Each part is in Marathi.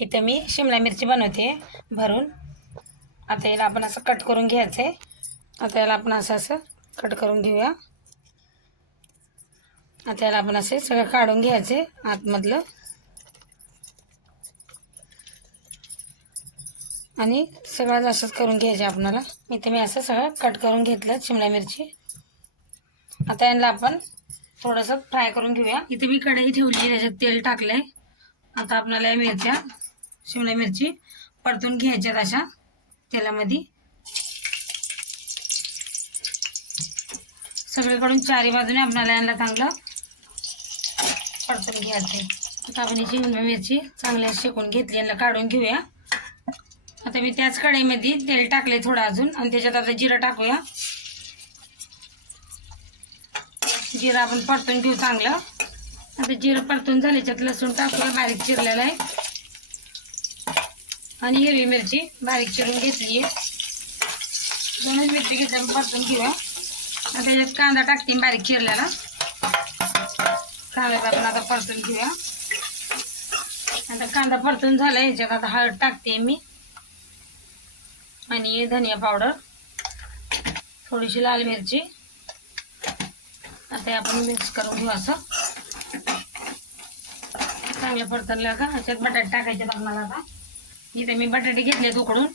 इथं मी शिमला मिरची बनवते भरून. आता याला आपण असं कट करून घ्यायचं आहे आता याला आपण असं असं कट करून घेऊया. आता याला आपण असे सगळं काढून घ्यायचे आतमधलं. आणि सगळं असंच करून घ्यायचे आपणाला. इथे मी असं सगळं कट करून घेतलं शिमला मिरची. आता यांना आपण थोडंसं फ्राय करून घेऊया. इथे मी कढई ठेवली त्याच्यात तेल टाकलंय. आता आपल्याला या मिरच्या शिमला मिरची परतून घ्यायच्यात अशा तेलामध्ये. सगळीकडून चारी बाजूने आपणाला यांना चांगलं परतून घ्यायचं आता आपण शिमला मिरची चांगल्या शेकून घेतली यांना काढून घेऊया. आता मी त्याच कढईमध्ये तेल टाकले थोडं अजून आणि त्याच्यात आता जिरं टाकूया. जिरं आपण परतून घेऊ चांगलं. आता जिरं परतून झाल्याच्यात लसूण टाकूया बारीक चिरलेलं आहे. आणि हिरवी मिरची बारीक चिरून घेतली. आहे दोनच मिरची घेतल्या परतून घेऊया. आणि त्याच्यात कांदा टाकते मी बारीक चिरलेला. कांदा आपण आता परतून घेऊया. आता कांदा परतून झाला याच्यात आता हळद टाकते मी. आणि धनिया पावडर थोडीशी लाल मिरची. आता आपण मिक्स करून घेऊ असं. चांगलं परतलं का? ह्याच्यात बटाटे टाकायचे आपल्याला आता. इथे मी बटाटे घेतले उकडून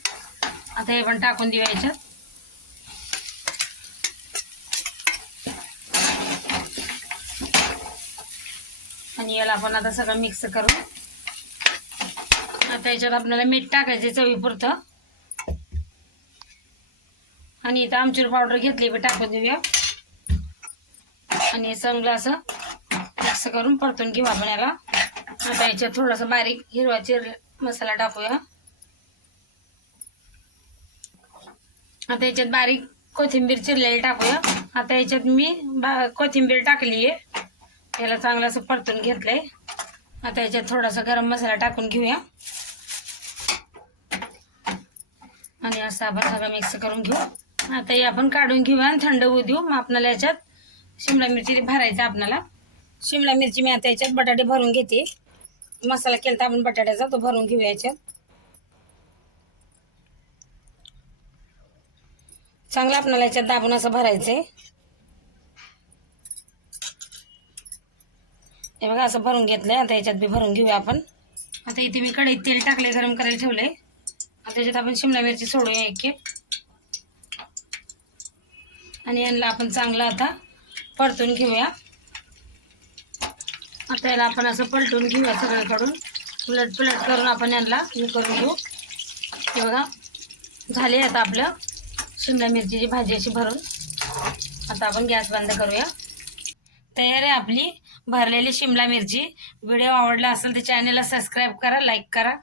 आता हे पण टाकून देऊ याच्यात आणि याला आपण आता सगळं मिक्स करू आता याच्यात आपल्याला मीठ टाकायचे चवीपुरतं. आणि इथं आमचूर पावडर घेतली पण टाकून देऊया. आणि हे चांगलं असं मिक्स करून परतून घेऊ आपण याला. आता याच्यात थोडंसं बारीक हिरवा चिर मसाला टाकूया. आता याच्यात बारीक कोथिंबीर चिरलेली टाकूया. आता याच्यात मी बा कोथिंबीर टाकली आहे. याला चांगलं असं परतून घेतलंय. आता याच्यात थोडासा गरम मसाला टाकून घेऊया. आणि असं आपण सगळं मिक्स करून घेऊ. आता हे आपण काढून घेऊया आणि थंड होऊ देऊ. मग आपल्याला याच्यात शिमला मिरची भरायचं आपल्याला शिमला मिरची मी आता याच्यात बटाटे भरून घेते. मसाला केला आपण बटाट्याचा तो भरून घेऊया याच्यात. चांगलं आपल्याला याच्यात दाबून असं भरायचंय. हे बघा असं भरून घेतलंय. आता याच्यात बी भरून घेऊया आपण. आता इथे मी कढईत तेल टाकले गरम करायला ठेवलंय. आता त्याच्यात आपण शिमला मिरची सोडूया एक एक. आणि यांना आपण चांगलं आता परतून घेऊया. आता याला आपण असं पलटून घेऊया सगळ्याकडून उलट पुलट करून आपण यांना हे करून घेऊ. हे बघा झाले आता आपलं. शिमला मिरचीची भाजी अशी भरून. आता आपण गॅस बंद करूया. तयार आहे आपली भरलेली शिमला मिरची. व्हिडिओ आवडला असेल तर चॅनलला सबस्क्राईब करा लाईक करा.